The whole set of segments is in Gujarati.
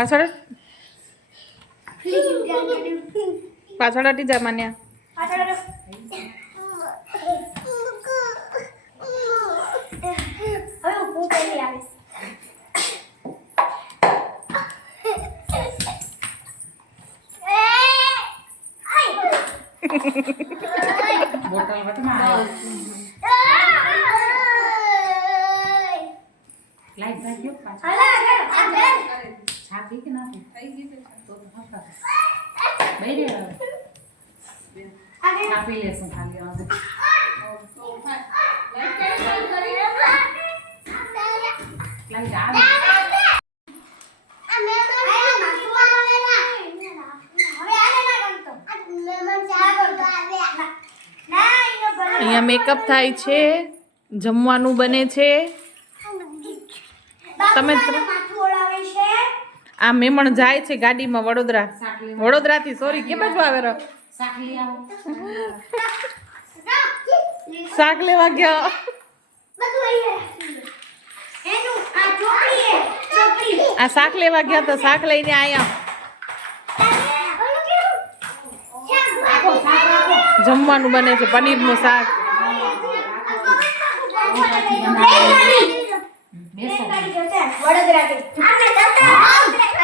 પાછળ પાછળ હટી જા માન્યા. બોટલ વટમાં લાઈટ જાગ્યો પાછળ છાતી કે ના થઈ ગઈ તો હફતા બેરે આપી લેશું ખાલી આજે લાઈટ આવે અહીંયા મેકઅપ થાય છે, જમવાનું બને છે. તમે આ મેમણ જાય છે ગાડીમાં વડોદરાથી સોરી કે બાજુ આવે રો શાક લેવા ગયા. આ શાક લેવા ગયા તો શાક લઈને આયા. જમવાનું બને છે, પનીરનું શાક.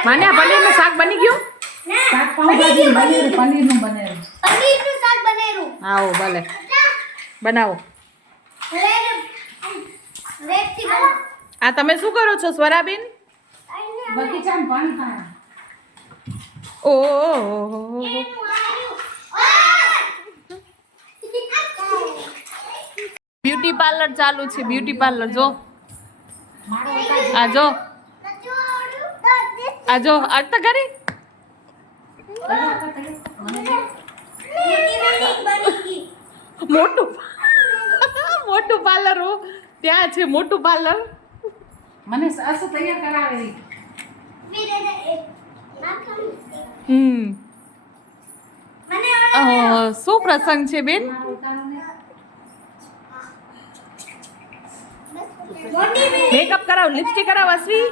માન્યા પનીરનું શાક બની ગયું. પનીરનું બનેલું આવો ભલે બનાવો. આ તમે શું કરો છો સ્વરાબેન? બગીચામાં પાણી પાણી ઓહો બ્યુટી પાર્લર ચાલુ છે. બ્યુટી પાર્લર જો આ જો આ જો અર્થ કરી મોટું મોટું પાર્લર ત્યાં છે. મોટું પાર્લર મને અસુ તૈયાર કરાવેલી. શું પ્રસંગ છે બેન? મેકઅપ કરાવ, લિપસ્ટિક કરાવ. અશ્વી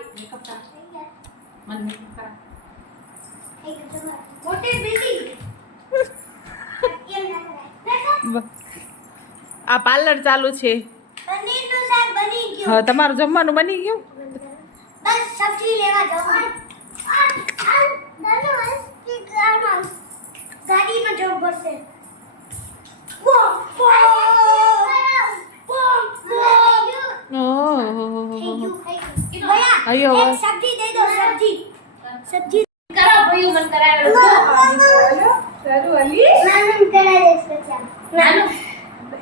આ પાર્લર ચાલુ છે. હા તમારું જમવાનું બની ગયું. બસ સબ્જી લેવા જાઉં. ગાડીમાં જવું પડશે. અયો સબ્જી દે દો. સબ્જી કરો ભાઈ મન કરાવેલો. સારું અલી નાનું કરાવે છે. નાનું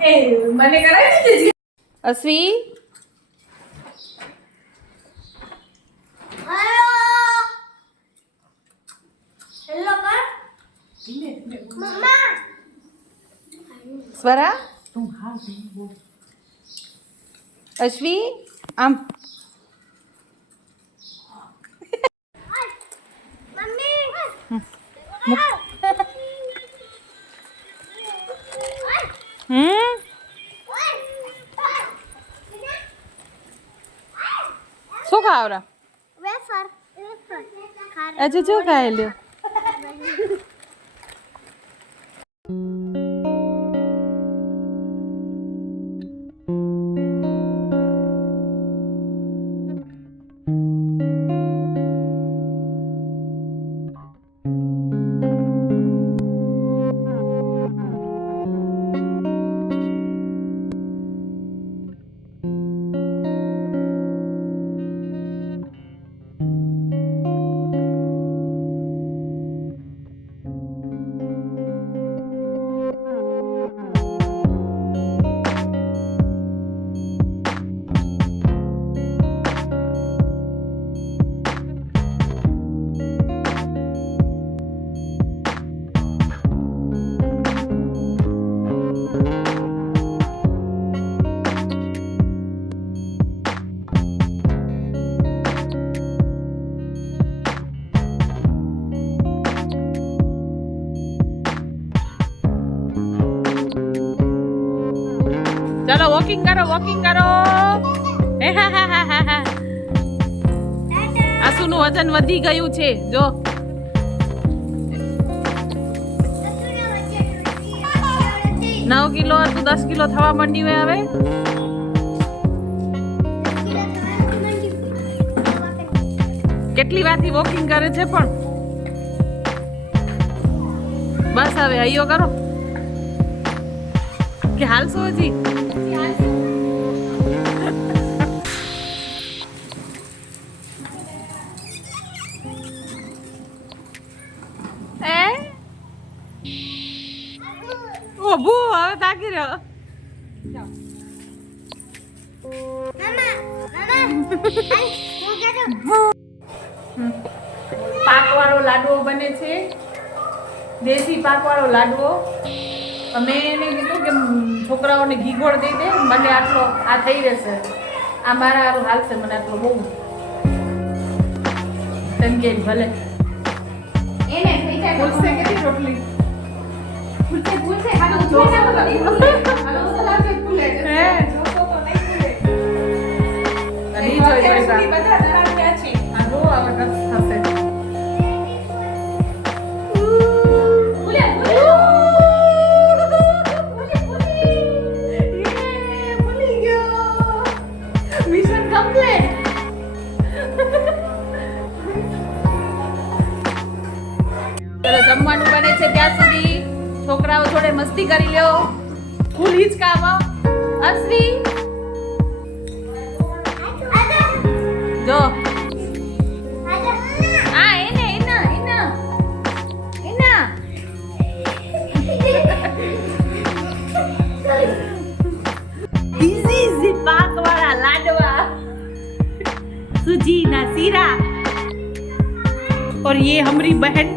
એ મને કરાવી દીધી. અશ્વી હેલો કર મમ્મા. સ્વરા તું હાલ બોલ. અશ્વી આમ શું ખાવરા? વેફર આજે જો ખાઈ લ્યો. चलो वॉकिंग करो हे हा हा हा हा हा आसुनु વજન વધી ગયું છે જો. किलो 9 કિલો હતું 10 કિલો થવા માંડ્યું હે હવે. કેટલી વારથી વોકિંગ કરે છે પણ બસ હવે હૈયો કરો કે હાલશો હજી. ઓ ભૂ હવે તાકી રહ્યો. પાકવાળો લાડવો બને છે, દેશી પાકવાળો લાડવો. મેં એને કીધું કે છોકરાઓને ઘી ગોળ દઈ દે, મને આટલો આ થઈ રહેશે, આ મારા હારું હાલશે, મને આટલો બહુ. તેમ કે ભલે એને થઈ જાય બોલશે કેટલી રોટલી ભૂલશે ભૂલશે હાલો જોશે તો નહીં ભૂલે હાલો તો લાગે ભૂલે હે જોતો તો નહીં ભૂલે અને ઈ જોઈ જોઈ અત્યાર સુધી બધા ડરાવ્યા છે આ જો હવે કસ થશે. ભૂલે ભૂલે ભૂલી ગયો. Mission complete. ચલો જમવાનું બને છે ત્યાં સુધી છોકરાઓ જોડે મસ્તી કરી લ્યો. ફૂલ હિચકાવો. અશ્વી જો આ એને એના એના એના This is the પાકવાળા લાડવા सूजी ना सीरा और ये हमारी बहन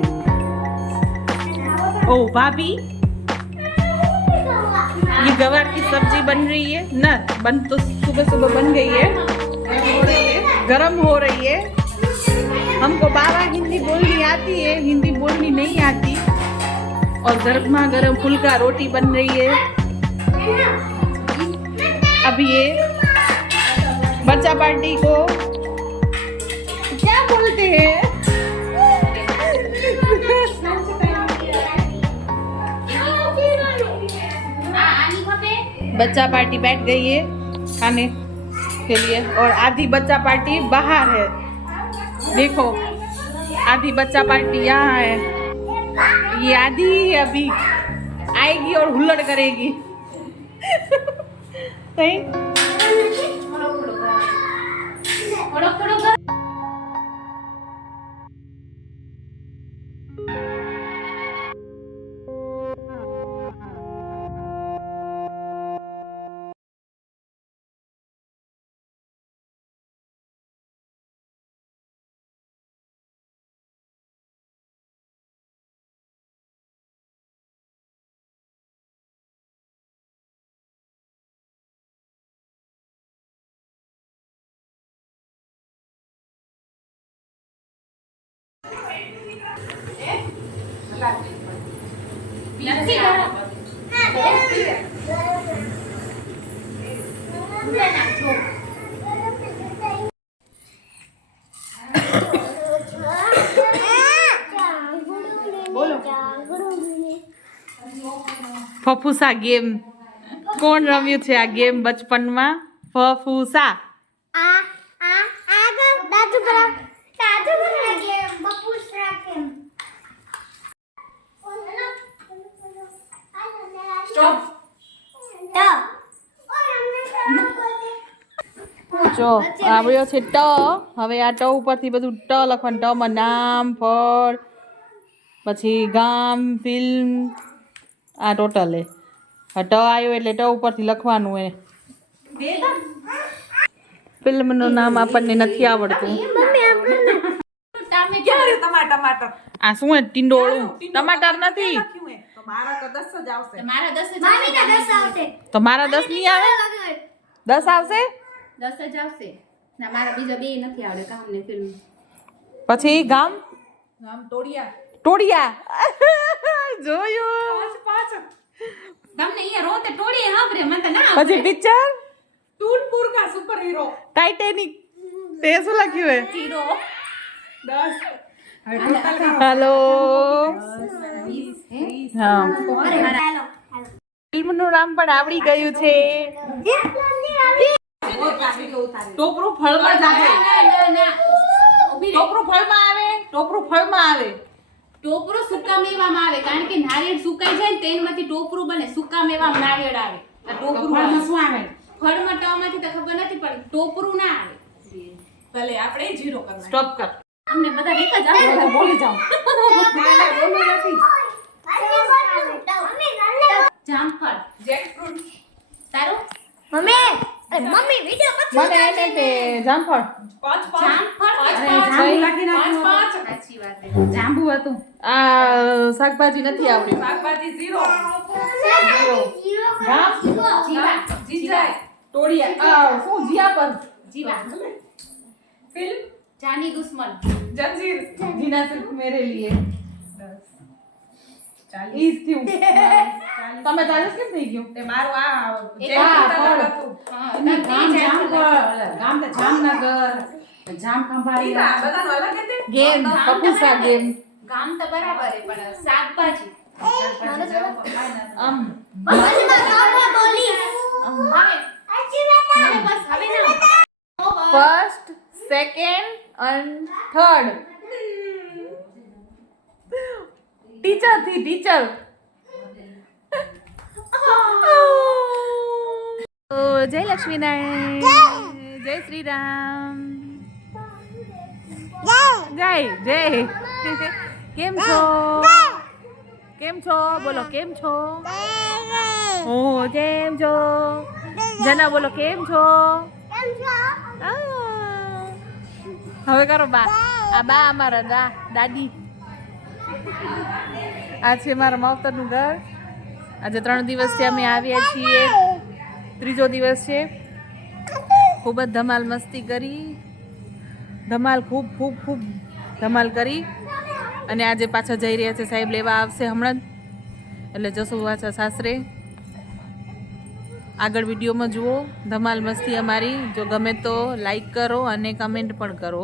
ओ भाभी ये गवार की सब्जी बन रही है ना बन तो सुबह सुबह बन गई है गरम हो रही है हमको बाबा हिंदी बोलनी आती है हिंदी बोलनी नहीं आती और गर्मा गर्म फुल्का रोटी बन रही है अब ये बच्चा पार्टी को क्या बोलते हैं बच्चा पार्टी बैठ गई है खाने के लिए और आधी बच्चा पार्टी बाहर है. देखो आधी बच्चा पार्टी यहाँ है, ये आधी अभी आएगी और हुल्लड़ करेगी. नहीं ફફુસા ગેમ કોણ રમ્યું છે આ ગેમ બચપનમાં? ફફુસા જો આવ્યો છે ટ. હવે આ ટ ઉપરથી બધું ટ લખવાનું. ટ માં નામ, ફળ, પછી ગામ, ફિલ્મ, આ ટોટલ એ ટ આવ્યો એટલે ટ ઉપરથી લખવાનું એ. ફિલ્મનું નામ આપણને નથી આવડતું. ટમાટર આ શું હે? ટીંડોળું. ટમાટર નથી તો મારા તો 10 જ આવશે મારા 10 આવશે. તો મારા 10 નહીં આવે. 10 આવશે 10 જ આવશે ના મારા બીજા બે નથી આવડે કામ ને ફિલ્મ પછી ગામ નામ ટોડિયા ટોડિયા જોયું. તમને અહીંયા રોતે ટોડિયા સાંભળે મને તો ના પછી પિક્ચર ટૂનપુર કા સુપર હીરો ટાઇટેનિક. તે શું લખ્યું હે? હીરો હાલો હા હાલો ફિલ્મનું નામ પણ આવડી ગયું છે ટોપરું ફળમાં જ આવે ટોપરું ફળમાં આવે ટોપરું ફળમાં આવે ટોપરું સૂકા મેવામાં આવે કારણ કે નારિયેળ સુકાઈ જાય ને તેમાંથી ટોપરું બને સૂકા મેવામાં નારિયેળ આવે આ ટોપરું શું આવે ફળમાં ટમાંથી તો ખબર નથી પણ ટોપરું ના આવે ભલે આપણે 0 કરવા સ્ટોપ કર અમને બધા એક જ આવે તો બોલી જાઉં જામફળ જેકફ્રૂટ તારું મમ્મી મમ્મી વિડિયો મત મને એને તે જામફળ જામફળ સાચી વાત છે જાંબુ હતું આ શાકભાજી નથી આવડ્યું ગામ જીવા તોડિયા શું જીયા પર જીવા ફિલ્મ જાની દુશ્મન जंजीर जीना सिर्फ मेरे लिए 40 થયું તમે 40 કેમ થઈ ગયું તે મારું આ ગામ તો જામનગર જામ ખંભાળી ગેમ કપૂસા ગેમ ગામ તો બરાબર છે પણ શાકભાજી આમ હવે બસ હવે ના first second and third teacher થી ટીચર જય લક્ષ્મીનારાયણ જય શ્રી રામ જય જય કેમ છો બોલો કેમ છો કેમ છો જના બોલો કેમ છો હવે કરો બા આ બા અમારા દાદી આ છે મારા માવતરનું ઘર આજે 3 દિવસથી અમે આવ્યા છીએ 3જો દિવસ છે ખૂબ જ ધમાલ મસ્તી કરી ધમાલ ખૂબ ખૂબ ખૂબ ધમાલ કરી અને આજે પાછા જઈ રહ્યા છે સાહેબ લેવા આવશે હમણાં જ એટલે જશું પાછા સાસરે આગળ વિડીયોમાં જુઓ ધમાલ મસ્તી અમારી જો ગમે તો લાઈક કરો અને કમેન્ટ પણ કરો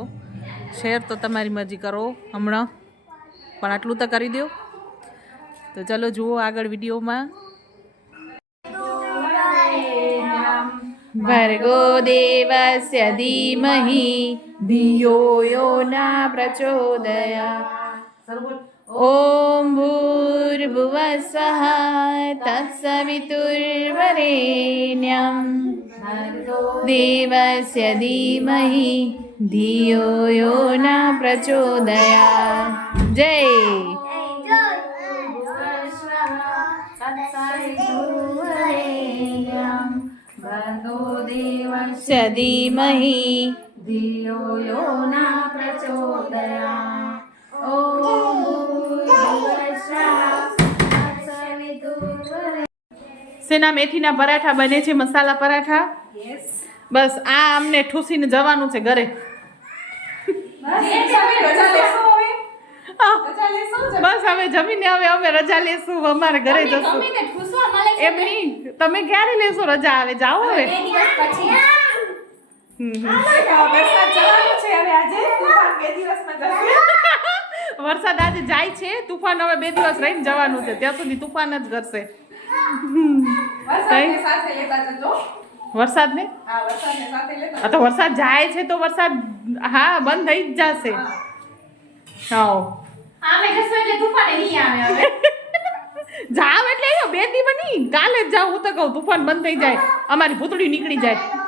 શેર તો તમારી મરજી કરો હમણાં પણ આટલું તો કરી દો તો ચલો જુઓ આગળ વિડીયોમાં ભર્ગો દેવસ્ય ધીમહિ ધિયો યો ના પ્રચોદયાત ઓમ ભૂર્ભુવસ્સઃ તત્સવિતુર્વરેણ્યં દેવસ્ય ધીમહિ ધિયો યો ના પ્રચોદયાત જય દેવસ્ય ધીમહિ ધિયો યો ના પ્રચોદયાત ઓમ સેના મેથીના પરાઠા બને છે મસાલા પરાઠા બસ આ અમને ઠૂસીને જવાનું છે ઘરે બસ હવે જમીને હવે અમે રજા લેશું અમારે ઘરે જશું એમ નહીં તમે ક્યારે લેશો રજા આવે જાઓ હવે વરસાદ આજે જાય છે તુફાન હવે 2 દિવસ રહીને જવાનું છે ત્યાં સુધી તુફાન જ કરશે વરસાદ ને તો વરસાદ જાય છે તો વરસાદ હા બંધ થઈ જ જશે હા જાવ એટલે 2 દિવસ નહીં કાલે જ જાવ હું તો કહું તુફાન બંધ થઈ જાય અમારી ભૂતળી નીકળી જાય